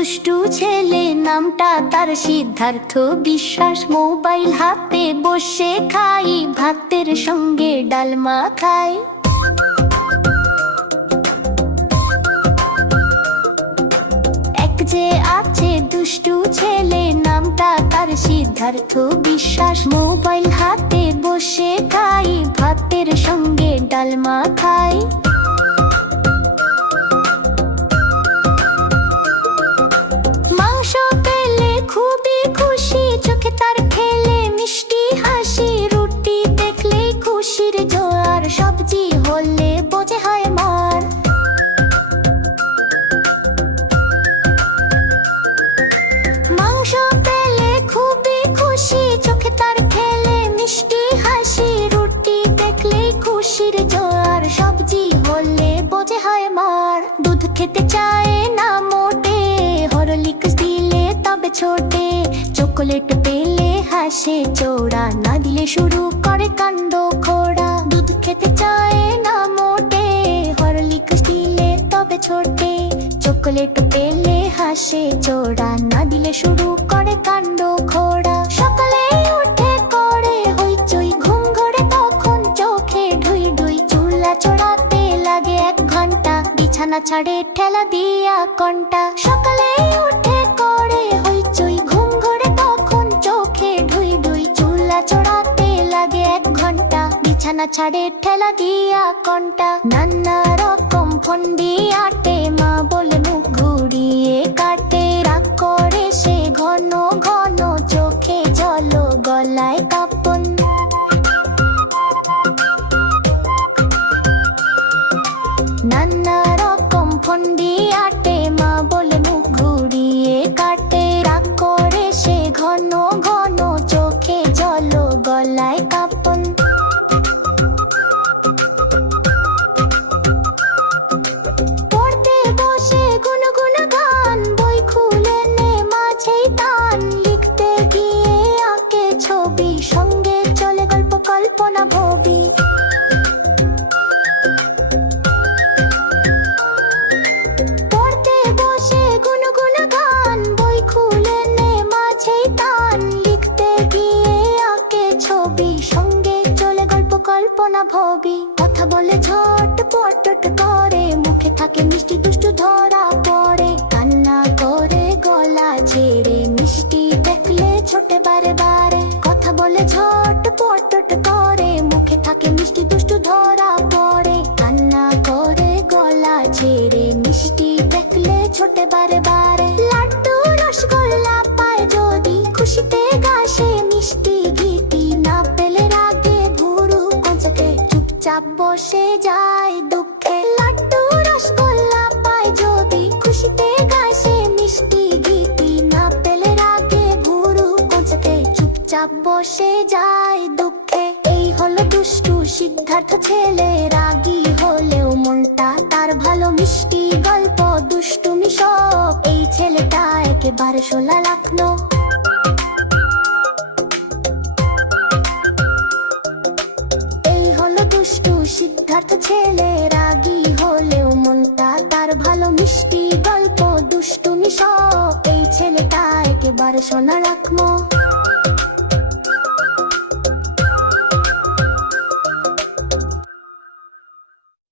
দুষ্টু ছেলে, নামটা তার সিদ্ধার্থ বিশ্বাস। মোবাইল হাতে বসে খাই, ভাতের সঙ্গে ডালমা খায়। এক যে আছে দুষ্টু ছেলে, নামটা তার সিদ্ধার্থ বিশ্বাস। মোবাইল হাতে বসে খাই, ভাতের সঙ্গে ডালমা খায়। মাংস পেলে খুবই খুশি, চোখে তার খেলে মিষ্টি হাসি। রুটি দেখলেই খুশির জোয়ার, সবজি হলে বোঝে হয় মার। মাংস পেলে খুবই খুশি, চোখে তার খেলে মিষ্টি হাসি। রুটি দেখলেই খুশির জোয়ার, সবজি হলে বোঝে হয় মার। দুধ খেতে চায় না মোটে, হরলিক্স দিলে তবে ছোটে। চকোলেট পেলে হাসে চোরা, না দিলে শুরু করে কাণ্ড খোড়া। দুধ খেতে চায় না মোটে, হরলিক্স দিলে তবে ছোটে। চকোলেট পেলে হাসে চোরা, না দিলে শুরু করে কাণ্ড খোড়া। সকালে উঠে করে হইচই, ঘুম ঘরে তখন চোখে ঢুই ঢুই। চুলা চড়াতে লাগে 1 ঘন্টা, বিছানা ছাড়ে ঠেলা দিয়া কন্টা। সকালে উঠে করে হইচই, ঘুম ঘরে তখন চোখে ঢুই ঢুই। চুলা চড়াতে লাগে 1 ঘন্টা, বিছানা ছাড়ে ঠেলা দিয়া কন্টা। নানা রকম ফন্দি আটে, মা বলে মুখ ঘুরিয়ে কাটে। রাগ করে সে ঘন ঘন, চোখে জল গলায় কাঁপন। নানা রকম ফন্দি আটে, মা বলে মুখ ঘুরিয়ে কাটে। রাগ করে সে ঘন ঘন, চোখে জল গলায় কাঁপন। পড়তে বসে গুনগুন গান, বই খুলে নে মাঝেই টান। লিখতে গিয়ে আঁকে ছবি, সঙ্গে চলে গল্প কল্পনা ভবি। পড়তে বসে গুনগুন গান, বই খুলে নে মাঝেই টান। লিখতে গিয়ে আঁকে ছবি, সঙ্গে চলে গল্প কল্পনা ভবি। কথা বলে ঝটপট করে, মুখে থাকে মিষ্টি দুষ্টু ধরা পড়ে। কান্না করে গলা ঝেড়ে, মিষ্টি দেখলে ছোটে বারে বারে। কথা বলে ঝটপট করে, মুখে থাকে মিষ্টি দুষ্টু ধরা পড়ে। কান্না করে গলা ঝেড়ে, মিষ্টি দেখলে ছোটে বারে বারে। লাড্ডু রসগোল্লা পায় যদি, খুশিতে গাছে মিষ্টি ঘিটি। না পেলে রাগে ভুরু কোঁচকে, চুপচাপ বসে যায় দুঃখে। লাড্ডু রসগোল্লা পায় যদি, খুশিতে গাছে মিষ্টি ঘিটি। না পেলে রাগে ভুরু কোঁচকে, চুপচাপ বসে যায় দুঃখে। এই হলো দুষ্টু সিদ্ধার্থ ছেলে, রাগী হলেও মনটা তার ভালো। মিষ্টি গল্প দুষ্টুমি সব, এই ছেলেটা একেবারে 16 লাখনো। এই হলো দুষ্টু সিদ্ধার্থ ছেলে, রাগী হলেও মনটা তার ভালো। মিষ্টি গল্প দুষ্টুমি সব, এই ছেলেটা একেবারে 16 লাখনো।